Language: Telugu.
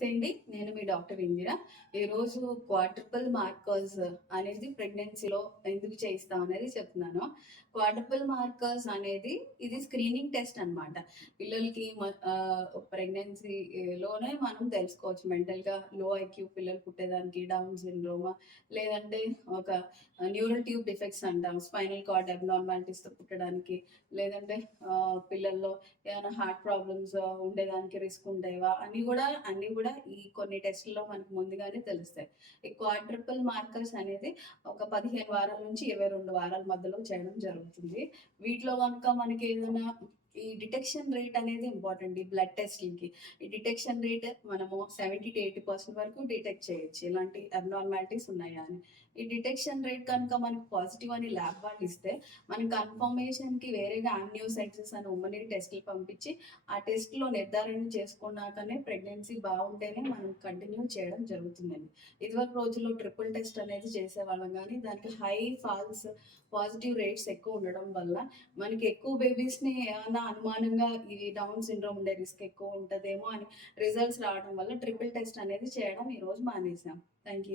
అండి. నేను మీ డాక్టర్ ఇందిర. ఈరోజు క్వాడ్రుపుల్ మార్కర్స్ అనేది ప్రెగ్నెన్సీలో ఎందుకు చేయిస్తాం అనేది చెప్తున్నాను. క్వాడ్రుపుల్ మార్కర్స్ అనేది ఇది స్క్రీనింగ్ టెస్ట్ అన్నమాట. పిల్లలకి ప్రెగ్నెన్సీలోనే మనం తెలుసుకోవచ్చు. మెంటల్‌గా లో ఐక్యూ పిల్లలు పుట్టేదానికి డౌన్ సిండ్రోమ్ లేదంటే ఒక న్యూరల్ ట్యూబ్ డిఫెక్ట్స్ అంటాం. స్పైనల్ కార్డ్ అబ్నార్మాలిటీస్‌తో పుట్టడానికి లేదంటే పిల్లల్లో ఏమైనా హార్ట్ ప్రాబ్లమ్స్ ఉండేదానికి రిస్క్ ఉండేవా అన్నీ కూడా ఈ కొన్ని టెస్టుల్లో మనకు ముందుగానే తెలుస్తాయి. ఈ క్వాడ్రుపుల్ మార్కర్స్ అనేది ఒక 15 వారాల నుంచి 22 వారాల మధ్యలో చేయడం జరుగుతుంది. వీటిలో కనుక మనకి ఏదైనా ఈ డిటెక్షన్ రేట్ అనేది ఇంపార్టెంట్. ఈ బ్లడ్ టెస్ట్‌లకి ఈ డిటెక్షన్ రేట్ మనము 70-80% వరకు డిటెక్ట్ చేయొచ్చు. ఇలాంటి అబ్నార్మాలిటీస్ ఉన్నాయా అని. ఈ డిటెక్షన్ రేట్ కనుక మనకు పాజిటివ్ అని ల్యాబ్ వాళ్ళు ఇస్తే మనం కన్ఫర్మేషన్‌కి వేరేగా ఆమ్నియోసైటోసిస్ అని ఉమ్మని టెస్టులు పంపించి ఆ టెస్ట్‌లో నిర్ధారణ చేసుకున్నాకనే ప్రెగ్నెన్సీ బాగుంటేనే మనం కంటిన్యూ చేయడం జరుగుతుందండి. ఇదివరకు రోజుల్లో ట్రిపుల్ టెస్ట్ అనేది చేసేవాళ్ళం కానీ దానికి హై ఫాల్స్ పాజిటివ్ రేట్స్ ఎక్కువ ఉండడం వల్ల మనకి ఎక్కువ బేబీస్‌ని ఏమన్నా అనుమానంగా ఇది డౌన్ సిండ్రోమ్ ఉండే రిస్క్ ఎక్కువ ఉంటదేమో అని రిజల్ట్స్ రావడం వల్ల ట్రిపుల్ టెస్ట్ అనేది చేయడం ఈరోజు మానేసాం. Thank you.